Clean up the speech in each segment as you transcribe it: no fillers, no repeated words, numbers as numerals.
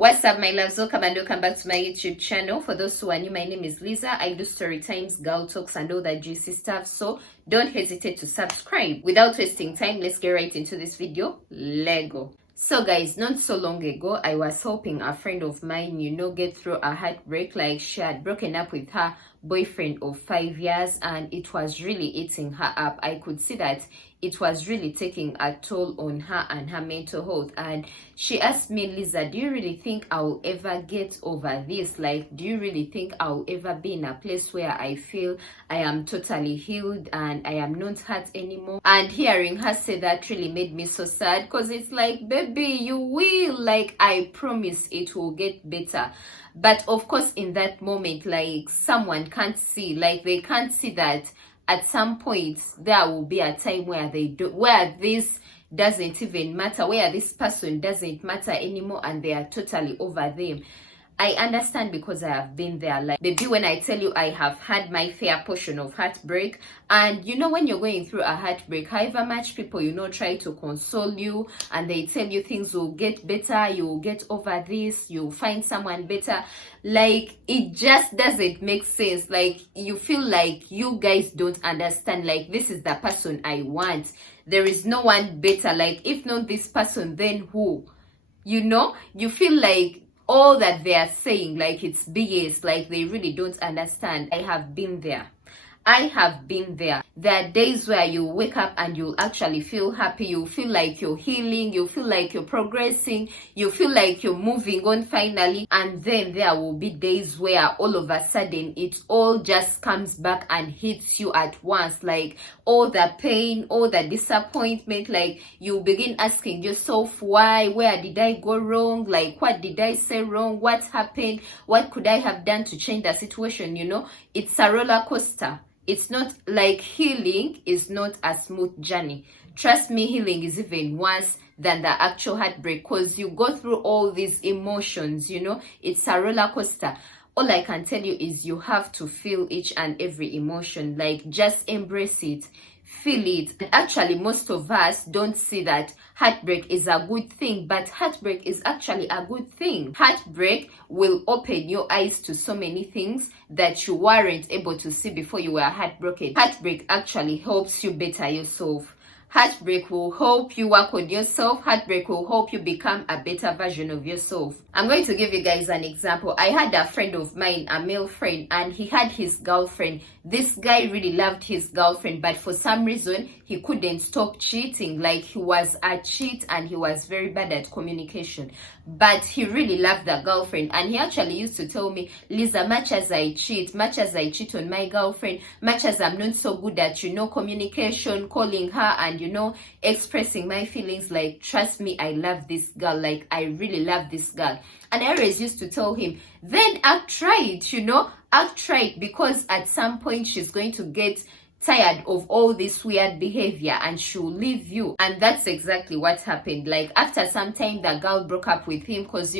What's up, my loves? Welcome back to my YouTube channel. For those who are new, my name is Lisa. I do story times, girl talks, and all that juicy stuff, so don't hesitate to subscribe. Without wasting time, let's get right into this video. Lego. So guys, not so long ago, I was helping a friend of mine, get through a heartbreak. Like, she had broken up with her boyfriend of 5 years and it was really eating her up. I could see that it was really taking a toll on her and her mental health. And she asked me, Lisa, do you really think I'll ever get over this? Like, do you really think I'll ever be in a place where I feel I am totally healed and I am not hurt anymore? And hearing her say that really made me so sad, because it's like, baby, you will. Like, I promise it will get better. But of course, in that moment, like, someone can't see, like, they can't see that at some point there will be a time where where this doesn't even matter, where this person doesn't matter anymore and they are totally over them. I understand, because I have been there. Like, baby, when I tell you I have had my fair portion of heartbreak, and when you're going through a heartbreak, however much people try to console you and they tell you things will get better, you will get over this, you'll find someone better, like, it just doesn't make sense. Like, you feel like you guys don't understand. Like, this is the person I want, there is no one better. Like, if not this person, then who? You feel like all that they are saying, like, it's BS, like, they really don't understand. I have been there. There are days where you wake up and you'll actually feel happy, you feel like you're healing, you feel like you're progressing, you feel like you're moving on finally. And then there will be days where all of a sudden it all just comes back and hits you at once. Like, all the pain, all the disappointment, like, you begin asking yourself, why? Where did I go wrong? Like, what did I say wrong? What happened? What could I have done to change the situation? It's a roller coaster. It's not like, healing is not a smooth journey. Trust me, healing is even worse than the actual heartbreak, because you go through all these emotions. It's a roller coaster. All I can tell you is you have to feel each and every emotion. Like, just embrace it, feel it. And actually, most of us don't see that heartbreak is a good thing, but heartbreak is actually a good thing. Heartbreak will open your eyes to so many things that you weren't able to see before you were heartbroken. Heartbreak actually helps you better yourself. Heartbreak will help you work on yourself. Heartbreak will help you become a better version of yourself. I'm going to give you guys an example. I had a friend of mine, a male friend, and he had his girlfriend. This guy really loved his girlfriend, but for some reason, he couldn't stop cheating. Like, he was a cheat and he was very bad at communication. But he really loved the girlfriend. And he actually used to tell me, Lisa, much as I cheat on my girlfriend, much as I'm not so good at, communication, calling her and, expressing my feelings, like, trust me, I love this girl. Like, I really love this girl. And I always used to tell him, then act right, act right, because at some point she's going to get tired of all this weird behavior and she'll leave you. And that's exactly what happened. Like, after some time, the girl broke up with him because,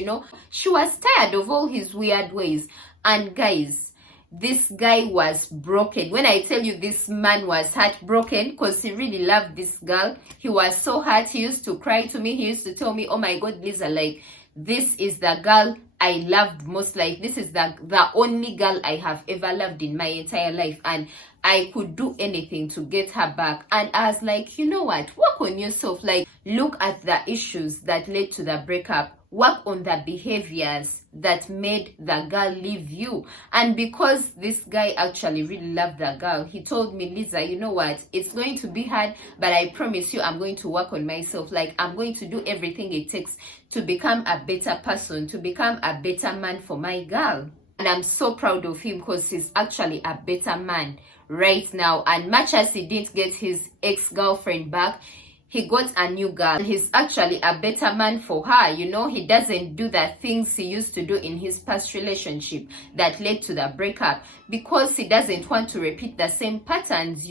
she was tired of all his weird ways. And guys, this guy was broken. When I tell you, this man was heartbroken because he really loved this girl. He was so hurt. He used to cry to me. He used to tell me, oh my God, Lisa, like, this is the girl I loved most. Like, this is the only girl I have ever loved in my entire life, and I could do anything to get her back. And I was like, you know what, work on yourself. Like, look at the issues that led to the breakup, work on the behaviors that made the girl leave you. And because this guy actually really loved the girl, he told me, Lisa, you know what, it's going to be hard, but I promise you I'm going to work on myself. Like, I'm going to do everything it takes to become a better person, to become a better man for my girl. And I'm so proud of him, because he's actually a better man right now. And much as he didn't get his ex-girlfriend back, he got a new girl. He's actually a better man for her. He doesn't do the things he used to do in his past relationship that led to the breakup, because he doesn't want to repeat the same patterns.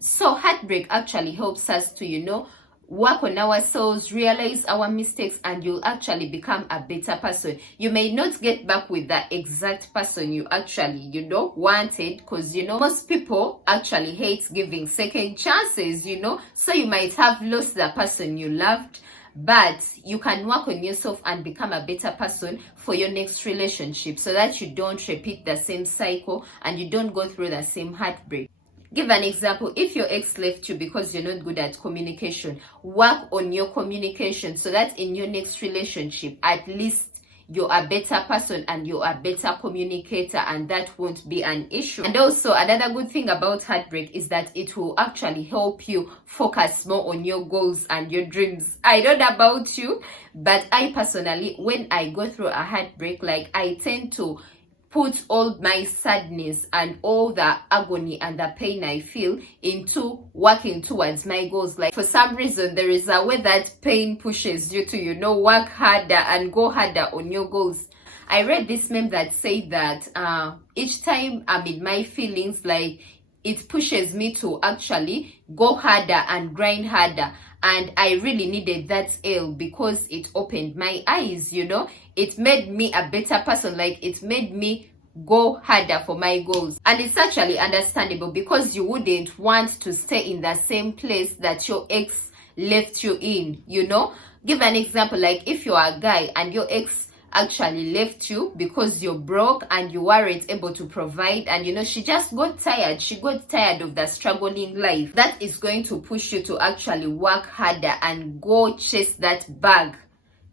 So heartbreak actually helps us to, work on ourselves, realize our mistakes, and you'll actually become a better person. You may not get back with the exact person you actually, wanted, because, most people actually hate giving second chances, so you might have lost the person you loved, but you can work on yourself and become a better person for your next relationship, so that you don't repeat the same cycle and you don't go through the same heartbreak. Give an example. If your ex left you because you're not good at communication, work on your communication so that in your next relationship, at least you're a better person and you're a better communicator, and that won't be an issue. And also, another good thing about heartbreak is that it will actually help you focus more on your goals and your dreams. I don't know about you, but I personally, when I go through a heartbreak, like, I tend to put all my sadness and all the agony and the pain I feel into working towards my goals. Like, for some reason, there is a way that pain pushes you to, work harder and go harder on your goals. I read this meme that said that each time I'm in my feelings, like, it pushes me to actually go harder and grind harder. And I really needed that L because it opened my eyes, It made me a better person. Like, it made me go harder for my goals. And it's actually understandable because you wouldn't want to stay in the same place that your ex left you in, Give an example, like, if you're a guy and your ex actually left you because you're broke and you weren't able to provide, and she just got tired. She got tired of the struggling life. That is going to push you to actually work harder and go chase that bag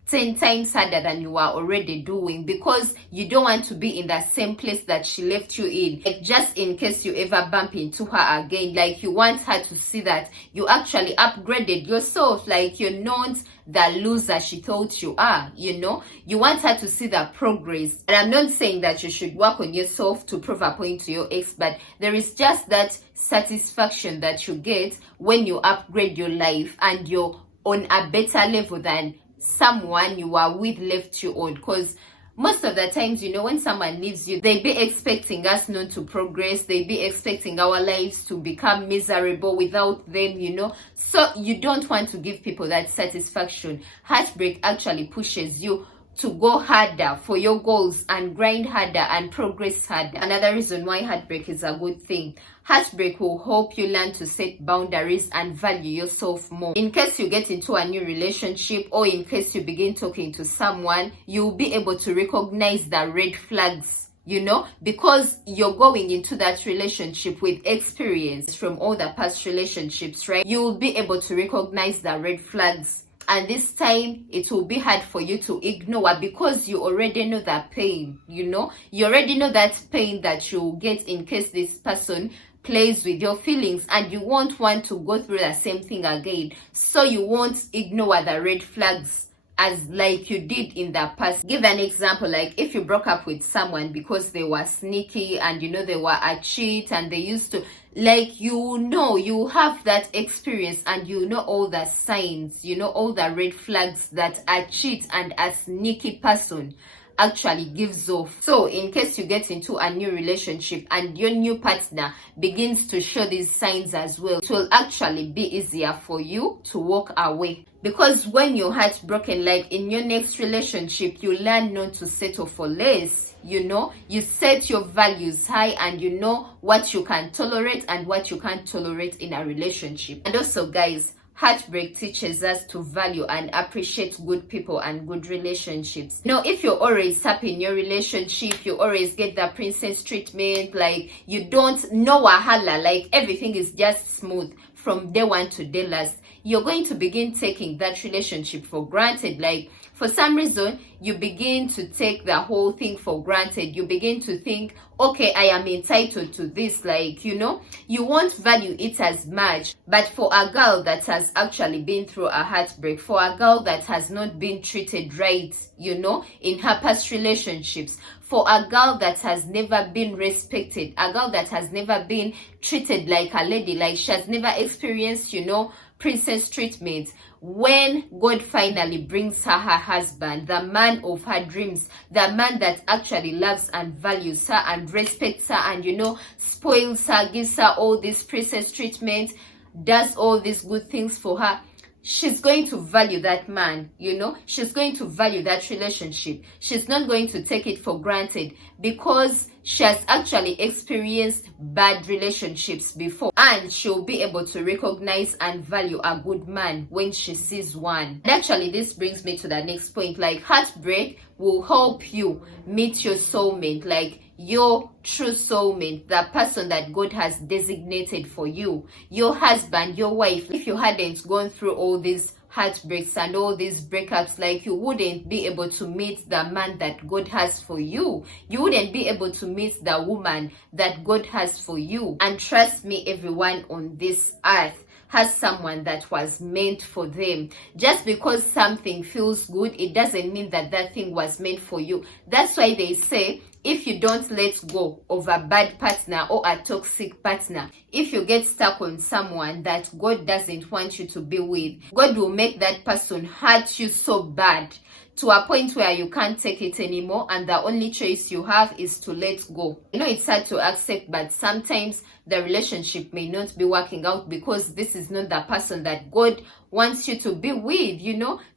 10 times harder than you are already doing, because you don't want to be in the same place that she left you in. Like, just in case you ever bump into her again, like, you want her to see that you actually upgraded yourself, like, you're not the loser she thought you are, You want her to see the progress. And I'm not saying that you should work on yourself to prove a point to your ex, but there is just that satisfaction that you get when you upgrade your life and you're on a better level than someone you were with left you on. Because most of the times, when someone leaves you, they be expecting us not to progress. They be expecting our lives to become miserable without them, So you don't want to give people that satisfaction. Heartbreak actually pushes you to go harder for your goals and grind harder and progress harder. Another reason why heartbreak is a good thing. Heartbreak will help you learn to set boundaries and value yourself more. In case you get into a new relationship, or in case you begin talking to someone, you'll be able to recognize the red flags, because you're going into that relationship with experience from all the past relationships, right? You'll be able to recognize the red flags. And this time, it will be hard for you to ignore because you already know that pain, You already know that pain that you get in case this person plays with your feelings, and you won't want to go through the same thing again. So you won't ignore the red flags as like you did in the past. Give an example, like, if you broke up with someone because they were sneaky and they were a cheat and they used to, like, you have that experience and all the signs, all the red flags that a cheat and a sneaky person actually gives off. So in case you get into a new relationship and your new partner begins to show these signs as well, it will actually be easier for you to walk away. Because when your heart's broken, like, in your next relationship, you learn not to settle for less. You set your values high, and you know what you can tolerate and what you can't tolerate in a relationship. And also, guys, heartbreak teaches us to value and appreciate good people and good relationships. If you're always happy in your relationship, you always get the princess treatment, like, you don't know wahala, like, everything is just smooth from day one to day last, you're going to begin taking that relationship for granted. Like, for some reason, you begin to take the whole thing for granted. You begin to think, okay, I am entitled to this. Like, you won't value it as much. But for a girl that has actually been through a heartbreak, for a girl that has not been treated right, in her past relationships, for a girl that has never been respected, a girl that has never been treated like a lady, like, she has never experienced, princess treatment, when God finally brings her husband, the man of her dreams, the man that actually loves and values her and respects her and, spoils her, gives her all this princess treatment, does all these good things for her, she's going to value that man, she's going to value that relationship. She's not going to take it for granted because she has actually experienced bad relationships before, and she'll be able to recognize and value a good man when she sees one. And actually, this brings me to the next point. Like, heartbreak will help you meet your soulmate, like your true soulmate, the person that God has designated for you, your husband, your wife. If you hadn't gone through all these heartbreaks and all these breakups, like, you wouldn't be able to meet the man that God has for you. You wouldn't be able to meet the woman that God has for you. And trust me, everyone on this earth has someone that was meant for them. Just because something feels good, it doesn't mean that that thing was meant for you. That's why they say, if you don't let go of a bad partner or a toxic partner, if you get stuck on someone that God doesn't want you to be with, God will make that person hurt you so bad to a point where you can't take it anymore, and the only choice you have is to let go. I know it's hard to accept, but sometimes the relationship may not be working out because this is not the person that God wants you to be with.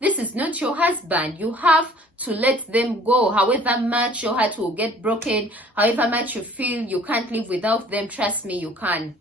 This is not your husband. You have to let them go. However much your heart will get broken, however much you feel you can't live without them, trust me, you can.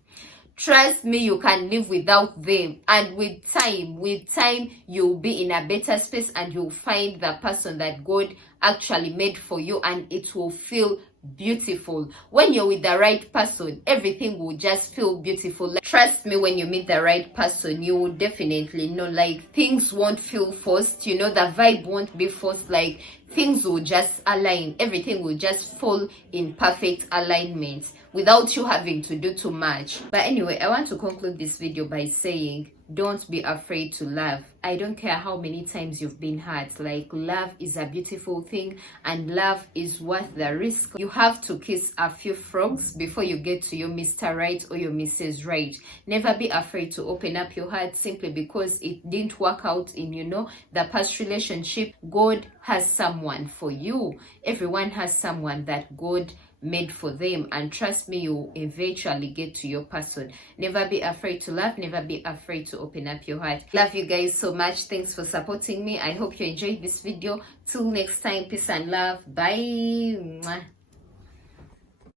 Trust me, you can live without them. And with time, you'll be in a better space and you'll find the person that God actually made for you, and it will feel beautiful. When you're with the right person, everything will just feel beautiful. Like, trust me, when you meet the right person, you will definitely know, like, things won't feel forced, the vibe won't be forced. Like, things will just align. Everything will just fall in perfect alignment without you having to do too much. But anyway, I want to conclude this video by saying, don't be afraid to love. I don't care how many times you've been hurt. Like, love is a beautiful thing, and love is worth the risk. You have to kiss a few frogs before you get to your Mr. Right or your Mrs. Right. Never be afraid to open up your heart simply because it didn't work out in, the past relationship. God has someone for you. Everyone has someone that God made for them, and trust me, you eventually get to your person. Never be afraid to love. Never be afraid to open up your heart. Love you guys so much. Thanks for supporting me. I hope you enjoyed this video. Till next time, peace and love. Bye.